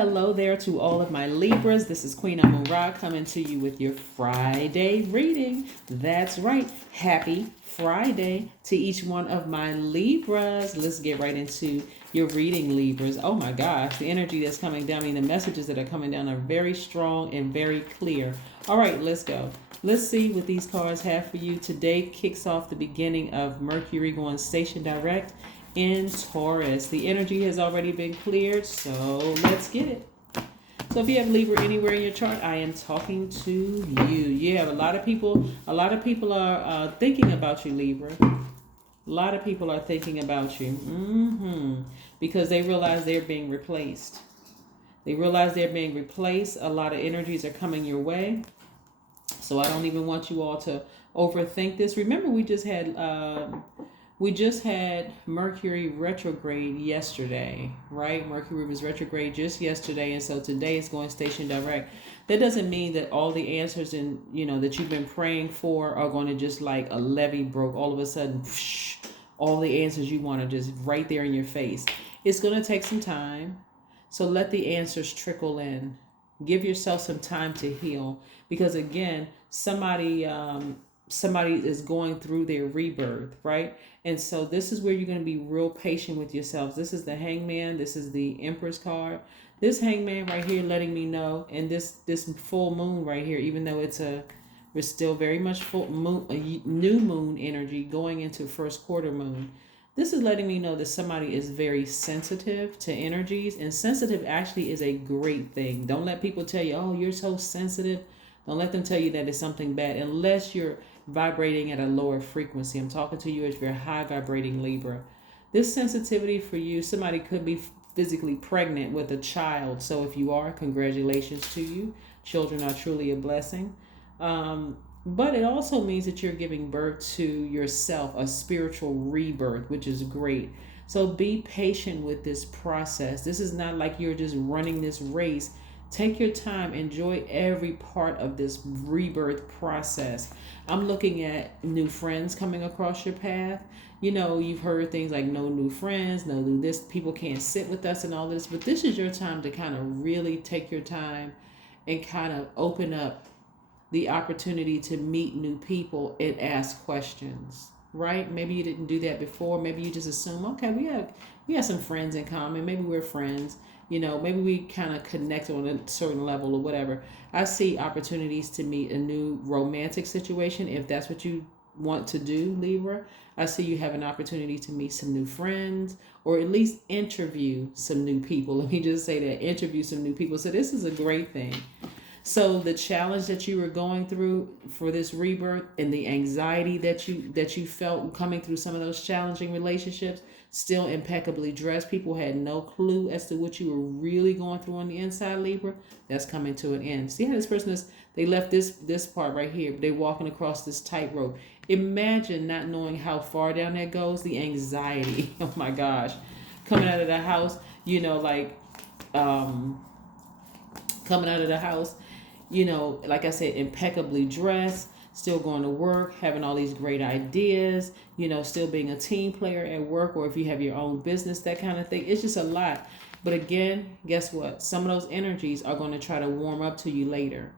hello there to all of my Libras. This is Queen Amun Ra coming to you with your Friday reading. That's right. Happy Friday to each one of my Libras. Let's get right into your reading, Libras. Oh my gosh, the energy that's coming down, the messages that are coming down are very strong and very clear. All right, let's go. Let's see what these cards have for you. Today kicks off the beginning of Mercury going station direct in Taurus. The energy has already been cleared, so let's get it. So if you have Libra anywhere in your chart, I am talking to you. You have a lot of people are thinking about you, Libra. A lot of people are thinking about you. Because they realize they're being replaced. A lot of energies are coming your way. So I don't even want you all to overthink this. Remember, we just had Mercury retrograde yesterday, right? Mercury was retrograde just yesterday, and so today it's going station direct. That doesn't mean that all the answers that you've been praying for are going to just like a levee broke all of a sudden. All the answers you want are just right there in your face. It's going to take some time, so let the answers trickle in. Give yourself some time to heal, because again, somebody is going through their rebirth, right? And so this is where you're going to be real patient with yourselves. This is the Hangman. This is the Empress card. This Hangman right here letting me know, and this full moon right here, even though we're still very much full moon, new moon energy going into first quarter moon. This is letting me know that somebody is very sensitive to energies, and sensitive actually is a great thing. Don't let people tell you, oh, you're so sensitive. Don't let them tell you that it's something bad, unless you're vibrating at a lower frequency. I'm talking to you as you're high vibrating Libra. This sensitivity for you, somebody could be physically pregnant with a child. So if you are, congratulations to you. Children are truly a blessing. But it also means that you're giving birth to yourself, a spiritual rebirth, which is great. So be patient with this process. This is not like you're just running this race. Take your time, enjoy every part of this rebirth process. I'm looking at new friends coming across your path. You've heard things like no new friends, no new this, people can't sit with us and all this, but this is your time to kind of really take your time and kind of open up the opportunity to meet new people and ask questions, right? Maybe you didn't do that before. Maybe you just assume, okay, we have some friends in common. Maybe we're friends. Maybe we kind of connect on a certain level or whatever. I see opportunities to meet a new romantic situation. If that's what you want to do, Libra, I see you have an opportunity to meet some new friends, or at least interview some new people. Let me just say that, interview some new people. So this is a great thing. So the challenge that you were going through for this rebirth, and the anxiety that you felt coming through some of those challenging relationships, still impeccably dressed. People had no clue as to what you were really going through on the inside, Libra. That's coming to an end. See how this person is, they left this part right here. They're walking across this tightrope. Imagine not knowing how far down that goes. The anxiety. Oh my gosh. Coming out of the house, coming out of the house, like I said, impeccably dressed, still going to work, having all these great ideas, still being a team player at work, or if you have your own business, that kind of thing. It's just a lot. But again, guess what? Some of those energies are going to try to warm up to you later.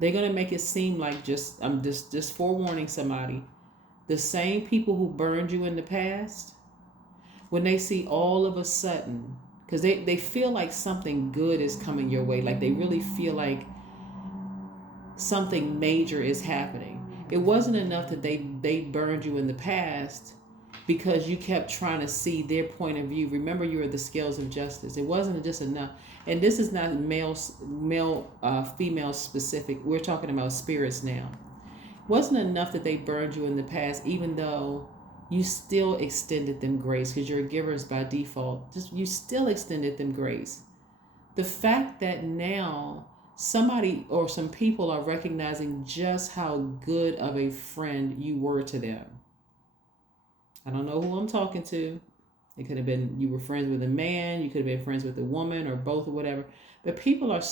They're going to make it seem like I'm just forewarning somebody. The same people who burned you in the past, when they see all of a sudden, because they feel like something good is coming your way. Like they really feel like something major is happening. It wasn't enough that they burned you in the past because you kept trying to see their point of view. Remember, you are the scales of justice. It wasn't just enough. And this is not female specific. We're talking about spirits now. It wasn't enough that they burned you in the past, even though you still extended them grace, because you're givers by default. You still extended them grace. The fact that now somebody or some people are recognizing just how good of a friend you were to them. I don't know who I'm talking to. It could have been you were friends with a man, you could have been friends with a woman, or both, or whatever. But people are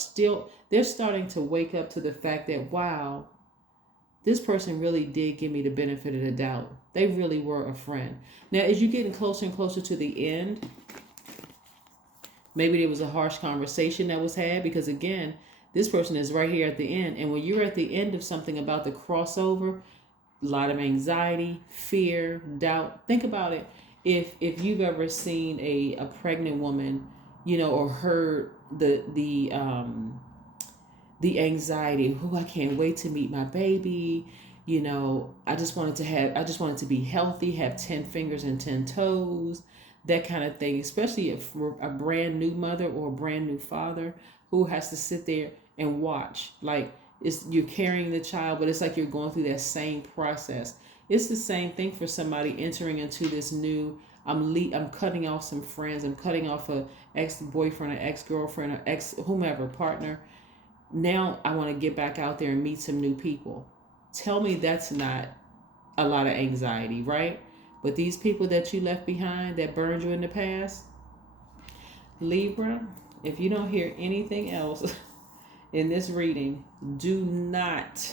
they're starting to wake up to the fact that, wow, this person really did give me the benefit of the doubt. They really were a friend. Now, as you're getting closer and closer to the end, Maybe there was a harsh conversation that was had, because again, this person is right here at the end. And when you're at the end of something about the crossover, a lot of anxiety, fear, doubt. Think about it. If you've ever seen a pregnant woman, or heard the anxiety, I can't wait to meet my baby. I just wanted to be healthy, have 10 fingers and 10 toes, that kind of thing, especially if a brand new mother or a brand new father who has to sit there and watch. Like, you're carrying the child, but it's like you're going through that same process. It's the same thing for somebody entering into this new, I'm cutting off some friends, I'm cutting off a ex-boyfriend, an ex-girlfriend, or whomever partner. Now I want to get back out there and meet some new people. Tell me that's not a lot of anxiety, right? But these people that you left behind that burned you in the past, Libra, if you don't hear anything else in this reading, do not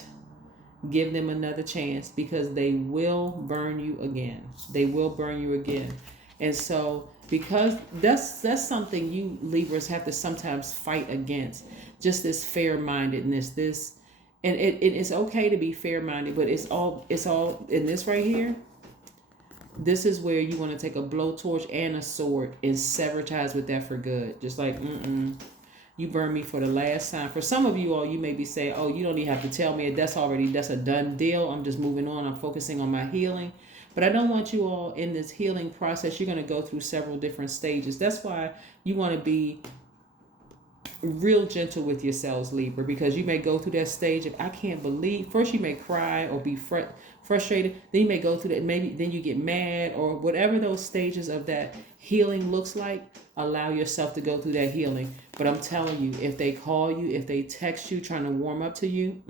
give them another chance, because they will burn you again. They will burn you again. And so, because that's something you Libras have to sometimes fight against, just this fair-mindedness, and it's okay to be fair-minded, but it's all in this right here. This is where you want to take a blowtorch and a sword and sever ties with that for good. Just like, you burn me for the last time. For some of you all, you may be saying, oh, you don't even have to tell me. That's a done deal. I'm just moving on. I'm focusing on my healing. But I don't want you all in this healing process. You're going to go through several different stages. That's why you want to be real gentle with yourselves, Libra, because you may go through that stage of, I can't believe. First, you may cry or be frustrated. Then you may go through that. Maybe then you get mad, or whatever those stages of that healing looks like. Allow yourself to go through that healing. But I'm telling you, if they call you, if they text you trying to warm up to you,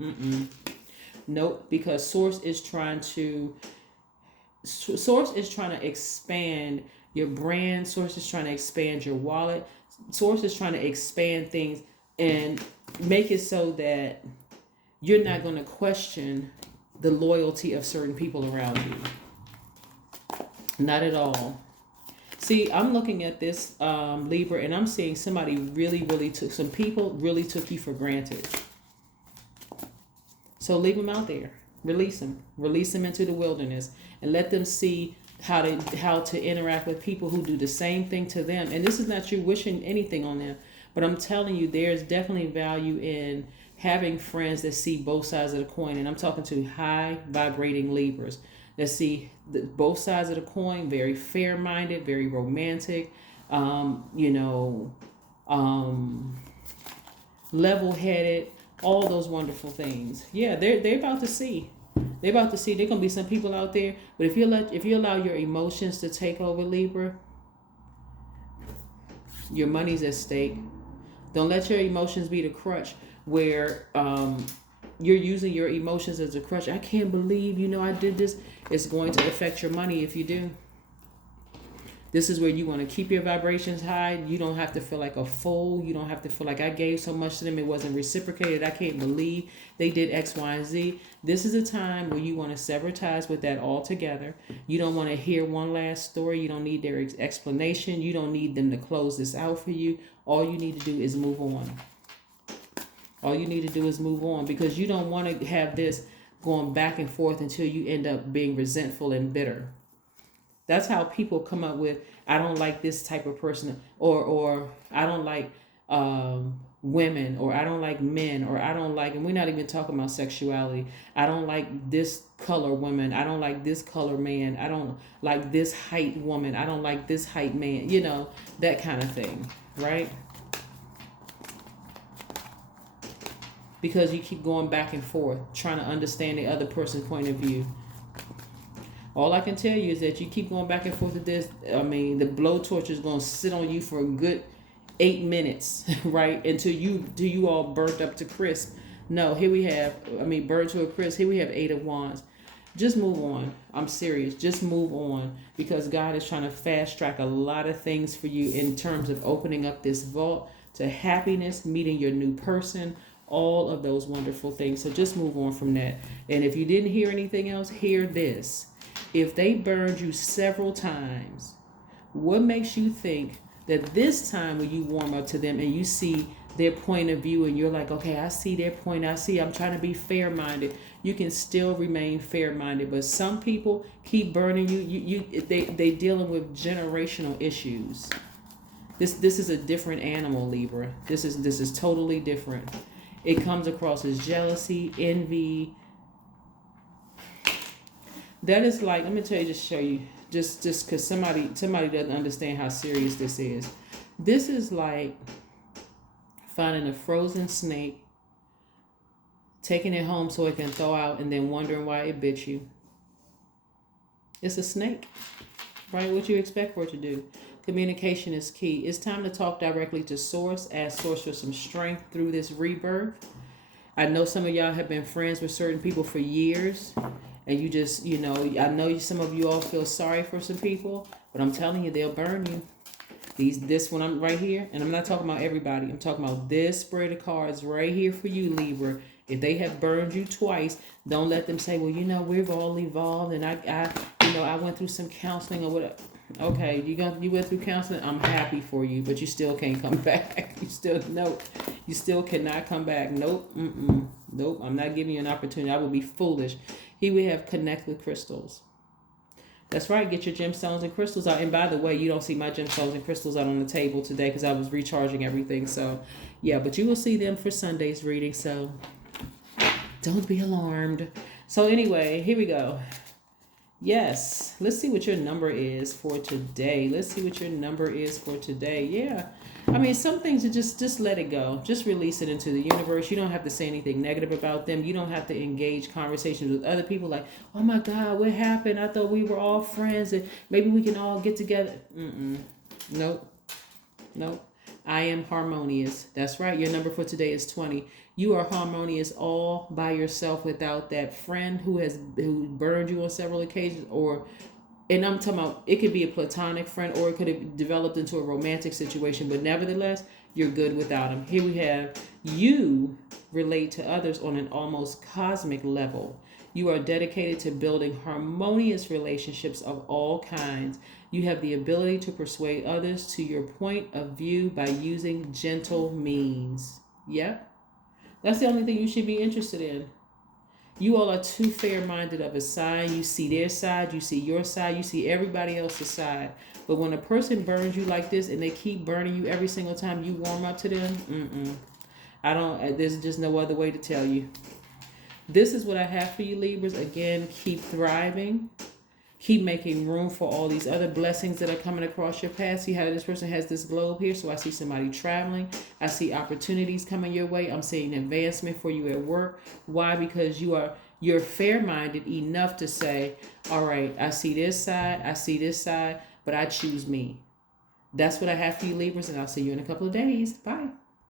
nope, because Source is trying to expand your brand. Source is trying to expand your wallet. Source is trying to expand things and make it so that you're not going to question the loyalty of certain people around you. Not at all. See, I'm looking at this, Libra, and I'm seeing somebody some people really took you for granted. So leave them out there. Release them into the wilderness, and let them see how to interact with people who do the same thing to them. And this is not you wishing anything on them, but I'm telling you, there's definitely value in having friends that see both sides of the coin. And I'm talking to high vibrating Libras that see both sides of the coin, very fair-minded, very romantic, level-headed, all those wonderful things. Yeah, they're about to see. They're going to be some people out there, but if you allow your emotions to take over, Libra, your money's at stake. Don't let your emotions be the crutch where you're using your emotions as a crutch. I can't believe, I did this. It's going to affect your money if you do. This is where you want to keep your vibrations high. You don't have to feel like a fool. You don't have to feel like I gave so much to them, it wasn't reciprocated. I can't believe they did X, Y, and Z. This is a time where you want to sever ties with that altogether. You don't want to hear one last story. You don't need their explanation. You don't need them to close this out for you. All you need to do is move on. All you need to do is move on, because you don't want to have this going back and forth until you end up being resentful and bitter. That's how people come up with, I don't like this type of person, or I don't like women, or I don't like men, or I don't like, and we're not even talking about sexuality. I don't like this color woman. I don't like this color man. I don't like this height woman. I don't like this height man. That kind of thing, right? Because you keep going back and forth, trying to understand the other person's point of view. All I can tell you is that you keep going back and forth with this. I mean, the blowtorch is going to sit on you for a good 8 minutes, right? Until you all burnt up to crisp. No, here we have, burnt to a crisp. Here we have 8 of Wands. Just move on. I'm serious. Just move on, because God is trying to fast track a lot of things for you in terms of opening up this vault to happiness, meeting your new person, all of those wonderful things. So just move on from that. And if you didn't hear anything else, hear this. If they burned you several times, what makes you think that this time when you warm up to them and you see their point of view and you're like, okay, I see their point. I'm trying to be fair-minded. You can still remain fair-minded. But some people keep burning you. They dealing with generational issues. This is a different animal, Libra. This is totally different. It comes across as jealousy, envy. That is like, let me tell you, just show you, just because somebody doesn't understand how serious this is. This is like finding a frozen snake, taking it home so it can thaw out, and then wondering why it bit you. It's a snake, right? What you expect for it to do? Communication is key. It's time to talk directly to Source. Ask Source for some strength through this rebirth. I know some of y'all have been friends with certain people for years, and you just, I know some of you all feel sorry for some people, but I'm telling you, they'll burn you. This one I'm right here, and I'm not talking about everybody. I'm talking about this spread of cards right here for you, Libra. If they have burned you twice, don't let them say, well, we've all evolved, and I went through some counseling or whatever. Okay, you went through counseling. I'm happy for you, but you still can't come back. You still cannot come back. Nope, nope. I'm not giving you an opportunity. I would be foolish. Here we have connect with crystals. That's right. Get your gemstones and crystals out. And by the way, you don't see my gemstones and crystals out on the table today because I was recharging everything. So, yeah, but you will see them for Sunday's reading. So, don't be alarmed. So, anyway, here we go. Yes. Let's see what your number is for today. Yeah. I mean, some things are just let it go. Just release it into the universe. You don't have to say anything negative about them. You don't have to engage conversations with other people like, oh my God, what happened? I thought we were all friends and maybe we can all get together. Nope. I am harmonious. That's right. Your number for today is 20. You are harmonious all by yourself without that friend who burned you on several occasions, and I'm talking about, it could be a platonic friend or it could have developed into a romantic situation, but nevertheless, you're good without him. Here we have, you relate to others on an almost cosmic level. You are dedicated to building harmonious relationships of all kinds. You have the ability to persuade others to your point of view by using gentle means. Yep. That's the only thing you should be interested in. You all are too fair-minded of a side. You see their side, you see your side, you see everybody else's side. But when a person burns you like this and they keep burning you every single time you warm up to them, there's just no other way to tell you. This is what I have for you, Libras. Again, keep thriving. Keep making room for all these other blessings that are coming across your path. See how this person has this globe here? So I see somebody traveling. I see opportunities coming your way. I'm seeing advancement for you at work. Why? Because you're fair-minded enough to say, all right, I see this side, but I choose me. That's what I have for you, Libras, and I'll see you in a couple of days. Bye.